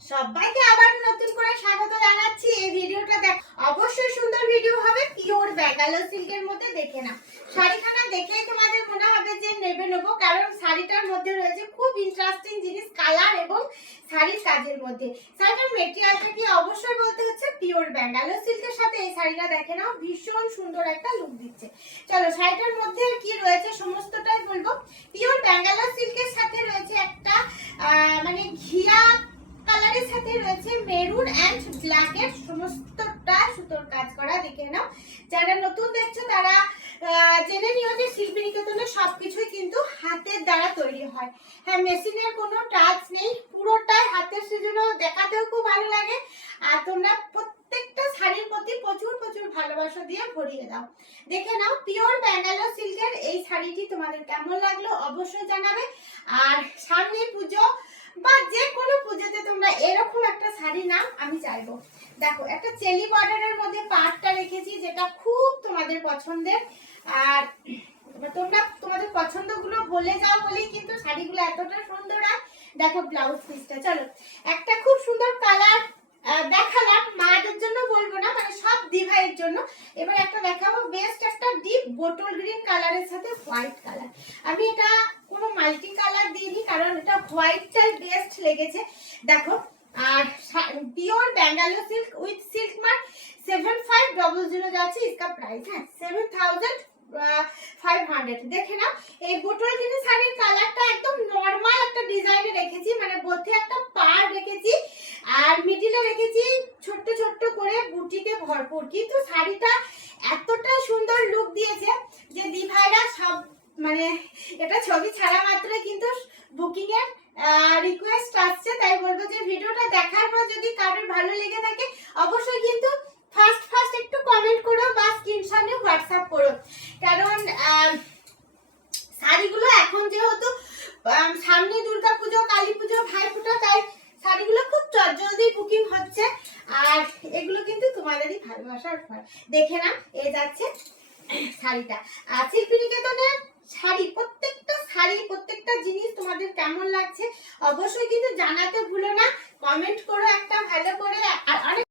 সবাইকে আবার নতুন করে স্বাগত জানাচ্ছি। এই ভিডিওটা দেখ, অবশ্যই সুন্দর ভিডিও হবে। পিওর ব্যাঙ্গালোর সিল্কের মধ্যে দেখে নাও। শাড়িখানা দেখেই তোমাদের মনে হবে যে নেবো, কারণ শাড়িটার মধ্যে রয়েছে খুব ইন্টারেস্টিং জিনিস, কালার এবং শাড়ির কাজের মধ্যে। শাড়িটার মেটেরিয়ালটা কি অবশ্যই বলতে হচ্ছে পিওর ব্যাঙ্গালোর সিল্কের সাথে এই শাড়িটা দেখে নাও, ভীষণ সুন্দর একটা লুক দিচ্ছে। চলো শাড়িটার মধ্যে কি রয়েছে সমস্তটাই বলবো। পিওর ব্যাঙ্গালোর সিল্কের সাথে রয়েছে একটা মানে ঘিয়া কালারের সাথে রয়েছে মেরুন এন্ড ব্ল্যাক এর সমস্তটা সুতোর কাজ করা, দেখে নাও। যারা নতুন দেখছো তারা জেনে নিও যে শিল্পী নিকেতনে সবকিছুই কিন্তু হাতের দ্বারা তৈরি হয়। হ্যাঁ, মেশিনের কোনো টাচ নেই, পুরোটাই হাতের, সেজন্য দেখাতেও খুব ভালো লাগে। আর তোমরা প্রত্যেকটা শাড়ির প্রতি প্রচুর প্রচুর ভালোবাসা দিয়ে ভরিয়ে দাও। দেখে নাও পিওর ব্যাঙ্গালোর সিল্কের এই শাড়িটি তোমাদের কেমন লাগলো অবশ্যই জানাবে। আর সামনে পুজো বা যে কোনো পুজোতে তোমরা এরকম একটা শাড়ি নাও, আমি চাইবো। দেখো একটা চেলি বর্ডারের মধ্যে পাড়টা রেখেছি, যেটা খুব তোমাদের পছন্দের। আর তোমরা তোমাদের পছন্দগুলো বলে যাও বলেই কিন্তু শাড়িগুলো এতটা সুন্দর হয়। দেখো ব্লাউজ পিসটা, চলো একটা খুব সুন্দর কালার দেখালাম, মাদের জন্য বলবো না, মানে সব দিভাইয়ের জন্য। এবার একটা দেখাবো বেস্ট একটা ডিপ বোটল গ্রিন কালারের সাথে হোয়াইট কালার। আমি এটা কোনো মাল্টি কালার দিইনি, কারণ এটা হোয়াইটটাই বেস্ট লেগেছে। দেখো, আর pure Bangalore silk with silk mark 7500 যাচ্ছে इसका प्राइस। হ্যাঁ 7500। দেখে নাও এই বোটল গ্রিন শাড়ির কালারটা একদম নরমাল একটা ডিজাইনে রেখেছি, মানে মধ্যে একটা পাড় রেখেছি আর মিডিলে রেখেছি ছোট্ট ছোট্ট করে বুটিতে ভরপুর। কিন্তু শাড়িটা এতটা সুন্দর লুক দিয়েছে যে দিভাইরা সব, মানে এটা ছবি ছাড়া মাত্রই কিন্তু বুকিং এর রিকোয়েস্ট আসছে। তাই বলবো যে ভিডিওটা দেখার পর যদি কারোর ভালো লেগে থাকে অবশ্যই কিন্তু ফার্স্ট একটু কমেন্ট করো বা স্ক্রিনশট নিয়ে হোয়াটসঅ্যাপ করো। কারণ শাড়িগুলো এখন যেহেতু সামনে দুর্গাপুজো, কালী পুজো, ভাইফোঁটা, তাই শাড়িগুলো খুব জলদি বুকিং হচ্ছে। আর এগুলো কিন্তু তোমাদেরই ভালোবাসার ফল। দেখে না এ যাচ্ছে শাড়িটা। আর শিল্পী নিকেতনের শাড়ি, প্রত্যেকটা শাড়ি, প্রত্যেকটা জিনিস তোমাদের কেমন লাগছে অবশ্যই কিন্তু জানাতে ভুলো না। কমেন্ট করো একটা ভালো করে। আর অনেক